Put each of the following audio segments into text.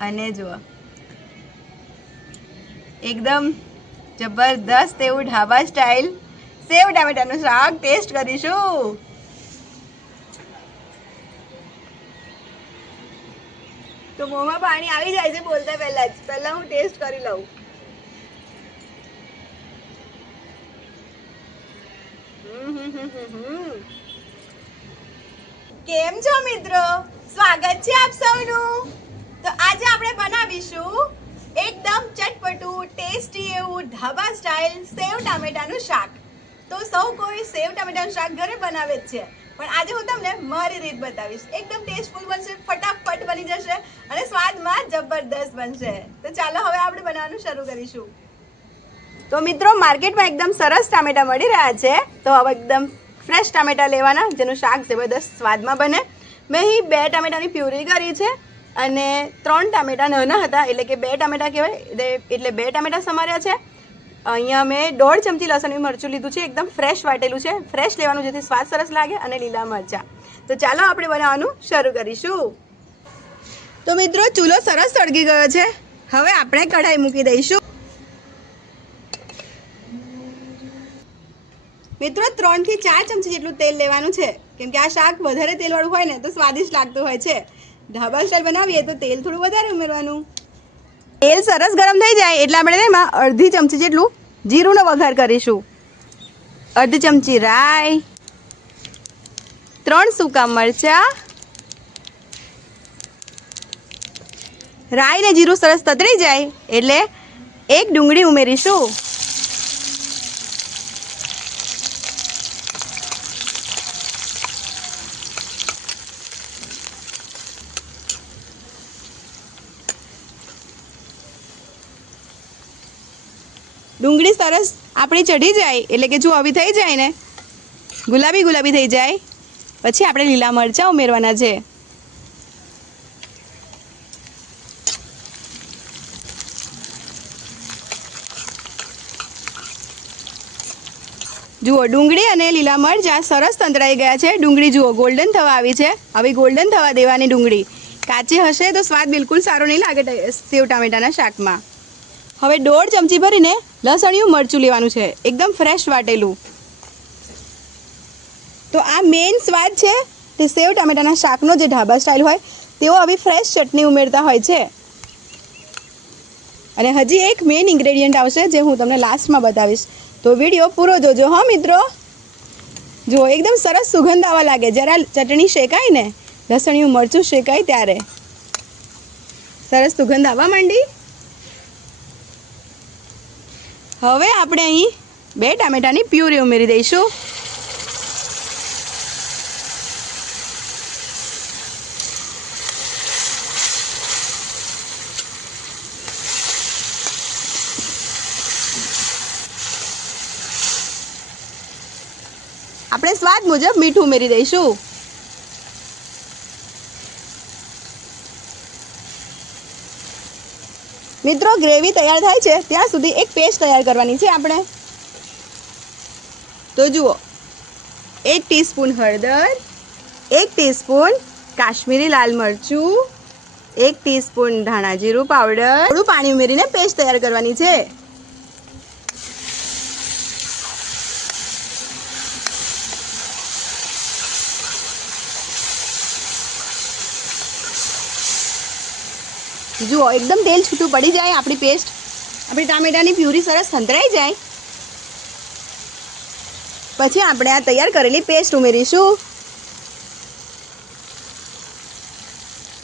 અને જુઓ. એકદમ જબરદસ્ત એવું ઢાબા સ્ટાઇલ સેવ ટામેટાનું શાક ટેસ્ટ કરીશું. તો મોંમાં પાણી આવી જાય છે બોલતા પહેલા જ. પહેલા હું ટેસ્ટ કરી લઉં. કેમ છો મિત્રો? સ્વાગત છે આપ સૌનું. તો આજે આપણે બનાવીશું એકદમ ચટપટું, ટેસ્ટી એવું ઢાબા સ્ટાઇલ સેવ ટામેટાનું શાક. તો સૌ કોઈ સેવ ટામેટાનું શાક ઘરે બનાવે જ છે. પણ આજે હું તમને મારી રીત બતાવીશ. એકદમ ટેસ્ટફુલ બનશે, ફટાફટ બની જશે અને સ્વાદમાં જબરદસ્ત બનશે. તો ચાલો હવે આપણે બનાવવાનું શરૂ કરીશું. તો મિત્રો, માર્કેટમાં એકદમ સરસ ટામેટા મળી રહ્યા છે. તો હવે એકદમ ફ્રેશ ટામેટા લેવાના, જેનું શાક જબરદસ્ત સ્વાદમાં બને. મેં અહીં બે ટામેટાની પ્યુરી કરી છે. અને ત્રણ ટામેટા નાના હતા, એટલે કે બે ટામેટા કહેવાય, એટલે- બે ટામેટા સમાર્યા છે. અહીંયા મેં દોઢ ચમચી લસણનું મરચું લીધું છે, એકદમ ફ્રેશ વાટેલું છે. ફ્રેશ લેવાનું જેથી સ્વાદ સરસ લાગે અને લીલા મરચાં. તો ચાલો આપણે બનાવવાનું શરૂ કરીશું. તો મિત્રો, ચૂલો સરસ સળગી ગયો છે. હવે આપણે કઢાઈ મૂકી દઈશું. મિત્રો ત્રણથી ચાર ચમચી જેટલું તેલ લેવાનું છે. કેમ કે આ શાક વધારે તેલવાળું હોય ને, તો સ્વાદિષ્ટ લાગતું હોય છે. ઢાબા સ્ટાઈલ બનાવીએ તો તેલ થોડું વધારે ઉમેરવાનું. તેલ સરસ ગરમ થઈ જાય એટલે આપણે એમાં અડધી ચમચી જેટલું જીરુંનો વઘાર કરીશું. અડધી ચમચી રાઈ, ત્રણ સૂકા મરચાં રાઈ ને જીરું સરસ તતરી જાય એટલે એક ડુંગળી ઉમેરીશું. ડુંગળી સરસ આપણી ચઢી જાય, એટલે કે જો આવી થઈ જાય ને, ગુલાબી ગુલાબી થઈ જાય. પછી આપણે લીલા મરચાં ઉમેરવાના છે. જુઓ, ડુંગળી અને લીલા મરચાં સરસ તંતરાઈ ગયા છે. ડુંગળી જુઓ ગોલ્ડન થવા આવી છે. હવે ગોલ્ડન થવા દેવાની ડુંગળી. કાચી હશે તો સ્વાદ બિલકુલ સારો નહીં લાગે સેવ ટામેટાના શાકમાં. હવે દોઢ ચમચી ભરીને લસણિયું મરચું લેવાનું છે. એકદમ ફ્રેશ વાટેલું. તો આ મેઇન સ્વાદ છે તે સેવ ટામેટાના શાકનો જે ઢાબા સ્ટાઇલ હોય, તેઓ આવી ફ્રેશ ચટણી ઉમેરતા હોય છે. અને હજી એક મેઇન ઇન્ગ્રેડિયન્ટ આવશે જે હું તમને લાસ્ટમાં બતાવીશ. તો વીડિયો પૂરો જોજો હા મિત્રો. જુઓ, એકદમ સરસ સુગંધ આવવા લાગે. જરા ચટણી શેકાય ને, લસણિયું મરચું શેકાય ત્યારે. સરસ સુગંધ આવવા માંડી. હવે આપણે અહીં બે ટામેટાની પ્યુરી ઉમેરી દઈશું. આપણે સ્વાદ મુજબ મીઠું ઉમેરી દઈશું. મિત્રો ગ્રેવી તૈયાર થાય છે. ત્યાં સુધી એક પેસ્ટ તૈયાર કરવાની છે આપણે. તો જુઓ, એક ટીસ્પૂન હળદર, એક ટીસ્પૂન કાશ્મીરી લાલ મરચું, એક ટીસ્પૂન ધાણા જીરું પાવડર થોડું પાણી ઉમેરીને પેસ્ટ તૈયાર કરવાની છે. જુઓ, એકદમ તેલ છૂટું પડી જાય આપણી પેસ્ટ આપણી ટામેટાની પ્યુરી સરસ સંતરાઈ જાય. પછી આપણે આ તૈયાર કરેલી પેસ્ટ ઉમેરીશું.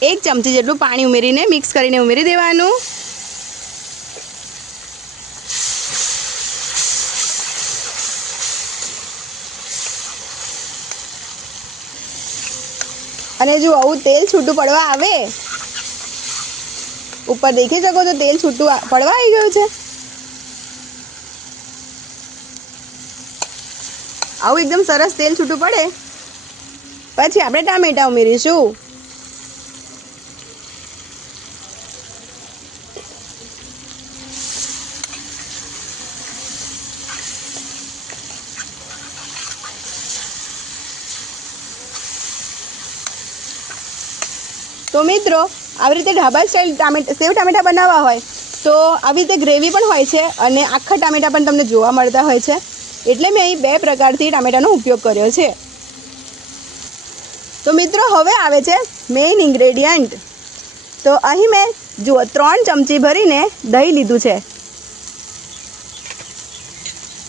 એક ચમચી જેટલું પાણી ઉમેરીને મિક્સ કરીને ઉમેરી દેવાનું. અને જો આવું તેલ છૂટું પડવા આવે ઉપર દેખી શકો તો તેલ છૂટું પડવા આવી ગયું છે. આવું એકદમ સરસ તેલ છૂટું પડે. પછી આપણે ટામેટા ઉમેરીશું. તો મિત્રો આવી રીતે ઢાબા સ્ટાઇલ ટામેટા, સેવ ટામેટા બનાવવા હોય, તો આવી રીતે ગ્રેવી પણ હોય છે અને આખા ટામેટા પણ તમને જોવા મળતા હોય છે. એટલે મેં અહીં બે પ્રકારથી ટામેટાનો ઉપયોગ કર્યો છે. તો મિત્રો, હવે આવે છે મેઇન ઇન્ગ્રેડિયન્ટ તો અહીં મેં જુઓ, ત્રણ ચમચી ભરીને દહીં લીધું છે.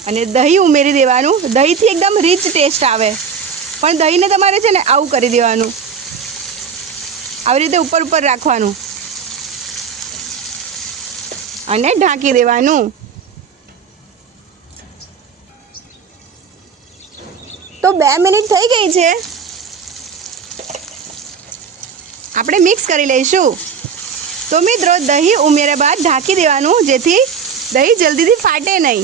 અને દહીં ઉમેરી દેવાનું. દહીંથી એકદમ રીચ ટેસ્ટ આવે. પણ દહીંને તમારે છે ને આવું કરી દેવાનું. આવી રીતે ઉપર ઉપર રાખવાનું. અને ઢાંકી દેવાનું. તો બે મિનિટ થઈ ગઈ છે. આપણે મિક્સ કરી લઈશું. તો મિત્રો, દહીં ઉમેર્યા બાદ ઢાંકી દેવાનું, જેથી દહીં જલ્દીથી ફાટે નહીં.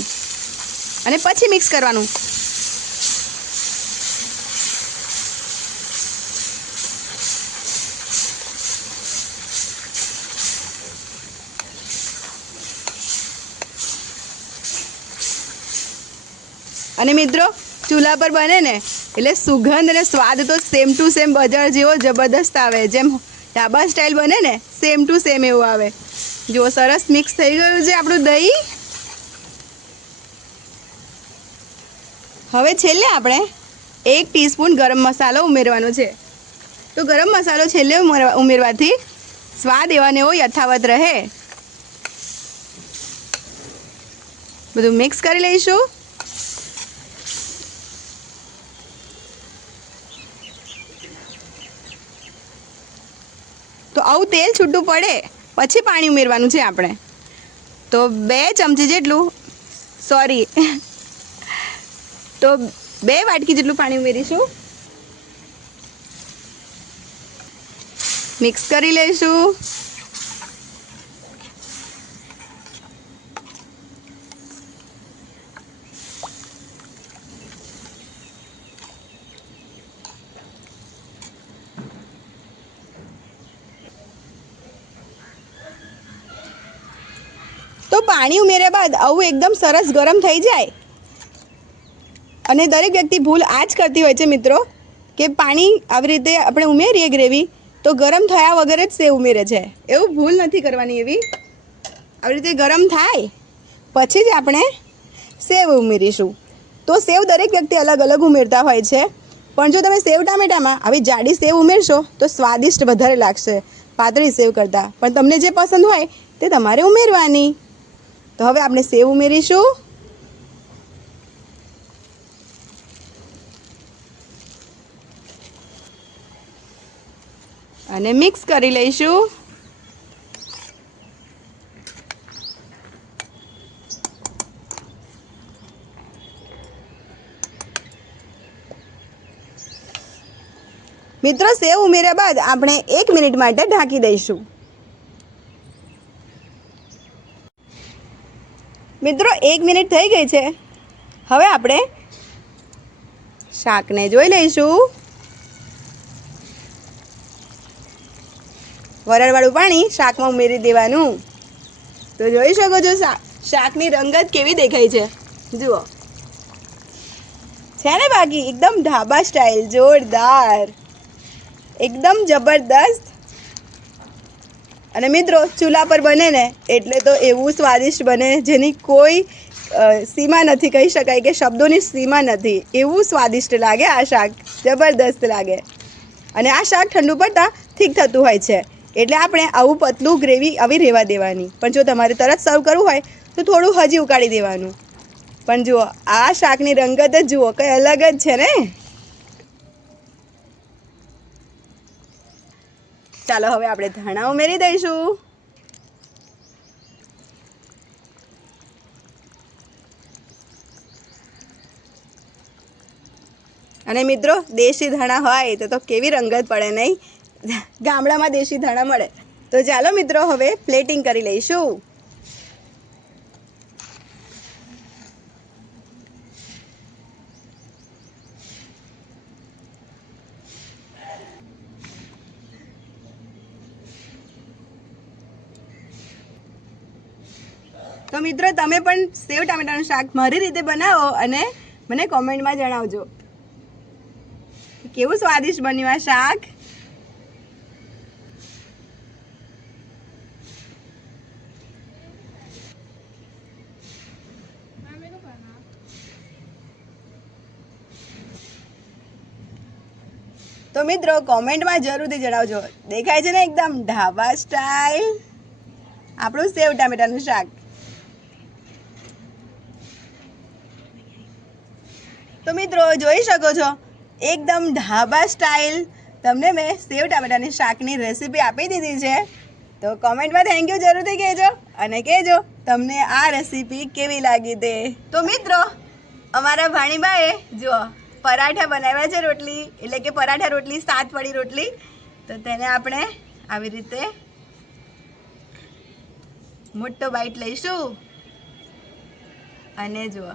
અને પછી મિક્સ કરવાનું. અને મિત્રો, ચૂલા પર બને ને, એટલે સુગંધ અને સ્વાદ તો સેમ ટુ સેમ બજાર જેવો જબરદસ્ત આવે. જેમ ઢાબા સ્ટાઇલ બને ને સેમ ટુ સેમ એવું આવે. જુઓ સરસ મિક્સ થઈ ગયું છે આપણું દહીં. હવે છેલ્લે આપણે એક ટીસ્પૂન ગરમ મસાલો ઉમેરવાનો છે. તો ગરમ મસાલો છેલ્લે ઉમેરવા- ઉમેરવાથી સ્વાદ એવાને એવો યથાવત રહે. બધું મિક્સ કરી લઈશું. તો આવું તેલ છૂટું પડે, પછી પાણી ઉમેરવાનું છે આપણે. તો બે ચમચી જેટલું સોરી તો બે વાટકી જેટલું પાણી ઉમેરીશું. મિક્સ કરી લઈશું. પાણી ઉમેર્યા બાદ આવું એકદમ સરસ ગરમ થઈ જાય. અને દરેક વ્યક્તિ ભૂલ આ જ કરતી હોય છે મિત્રો, કે પાણી આવી રીતે આપણે ઉમેરીએ ગ્રેવી, તો ગરમ થયા વગર જ સેવ ઉમેરે છે. એવું ભૂલ નથી કરવાની એવી. આવી રીતે ગરમ થાય, પછી જ આપણે સેવ ઉમેરીશું. તો સેવ દરેક વ્યક્તિ અલગ અલગ ઉમેરતા હોય છે. પણ જો તમે સેવ ટામેટામાં આવી જાડી સેવ ઉમેરશો, તો સ્વાદિષ્ટ વધારે લાગશે પાતળી સેવ કરતાં. પણ તમને જે પસંદ હોય, તે તમારે ઉમેરવાની. તો હવે આપણે સેવ ઉમેરીશું. અને મિક્સ કરી લઈશું. મિત્રો, સેવ ઉમેર્યા બાદ આપણે એક મિનિટ માટે ઢાંકી દઈશું. મિત્રો, એક મિનિટ થઈ ગઈ છે. હવે આપણે શાકને જોઈ લઈશું. વરાળવાળું પાણી શાકમાં ઉમેરી દેવાનું. તો જોઈ શકો છો શાકની રંગત કેવી દેખાય છે. જુઓ. છે ને બાકી? એકદમ ઢાબા સ્ટાઇલ જોરદાર. એકદમ જબરદસ્ત. અને મિત્રો, ચૂલા પર બને ને, એટલે તો એવું સ્વાદિષ્ટ બને જેની કોઈ સીમા નથી. કહી શકાય કે શબ્દોની સીમા નથી. એવું સ્વાદિષ્ટ લાગે આ શાક. જબરદસ્ત લાગે. અને આ શાક ઠંડુ પડતા ઠીક થતું હોય છે. એટલે આપણે આવું પતલું ગ્રેવી આવી રહેવા દેવાની. પણ જો તમારે તરત સર્વ કરવું હોય, તો થોડું હજી ઉકાળી દેવાનું. પણ જુઓ, આ શાકની રંગત જ જુઓ, કંઈ અલગ જ છે ને? ચાલો હવે આપણે ધાણા ઉમેરી દઈશું. અને મિત્રો, દેશી ધાણા હોય તો તો કેવી રંગત પડે નહીં? ગામડામાં દેશી ધાણા મળે. તો ચાલો મિત્રો, હવે પ્લેટિંગ કરી લઈશું. મિત્રો, તમે પણ સેવ ટામેટાનું શાક મારી રીતે બનાવો અને મને કોમેન્ટમાં જણાવજો. કેવું સ્વાદિષ્ટ બન્યું આ શાક? તો મિત્રો કોમેન્ટમાં જરૂરથી જણાવજો. દેખાય છે ને એકદમ ઢાબા સ્ટાઇલ આપણું સેવ ટામેટાનું શાક. તો મિત્રો, જોઈ શકો છો? એકદમ ઢાબા સ્ટાઇલ તમને મેં સેવ ટામેટાની શાકની રેસીપી આપી દીધી છે. તો કોમેન્ટમાં થેન્ક યુ જરૂરથી કહેજો અને કહેજો તમને આ રેસીપી કેવી લાગી તે. તો મિત્રો, અમારા ભાણીબાએ જો પરાઠા બનાવ્યા છે રોટલી. એટલે કે પરાઠા રોટલી, સાત વળી રોટલી. તો તેને આપણે આવી રીતે મોટો બાઈટ લઈશું. અને જુઓ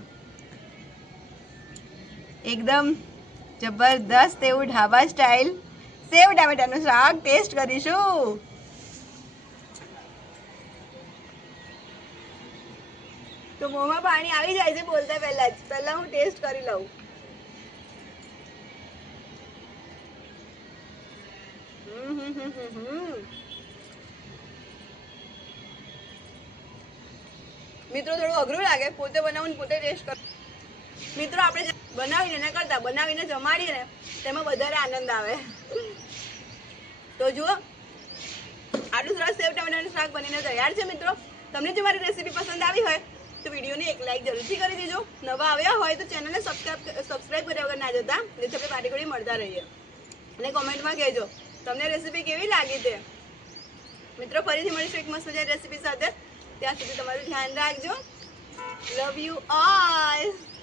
એકદમ જબરદસ્ત એવું ઢાબા સ્ટાઇલ સેવ ટામેટાનું શાક ટેસ્ટ કરીશું. તો મોંમાં પાણી આવી જાય છે બોલતા પહેલા જ. પહેલા હું ટેસ્ટ કરી લઉં. મિત્રો, થોડું અઘરું લાગે. પોતે બનાવું પોતે ટેસ્ટ કર. મિત્રો, આપણે બનાવીને એના કરતા, બનાવીને જમાડીએ ને તેમાં વધારે આનંદ આવે. તો જુઓ આટલું સરસ સેવ ટમેટાનું શાક બનીને તૈયાર છે મિત્રો. તમને જો મારી રેસીપી પસંદ આવી હોય, તો વિડીયોને એક લાઈક જરૂરથી કરી દેજો. નવા આવ્યા હોય તો ચેનલને સબસ્ક્રાઈબ સબસ્ક્રાઇબ કર્યા વગર ના જતા, જેથી આપણે પાટી ઘડી મળતા રહીએ. અને કોમેન્ટમાં કહેજો, તમને રેસીપી કેવી લાગી તે? મિત્રો, ફરીથી મળીશું એક મસ્ત મજાની રેસીપી સાથે. ત્યાં સુધી તમારું ધ્યાન રાખજો. Love you all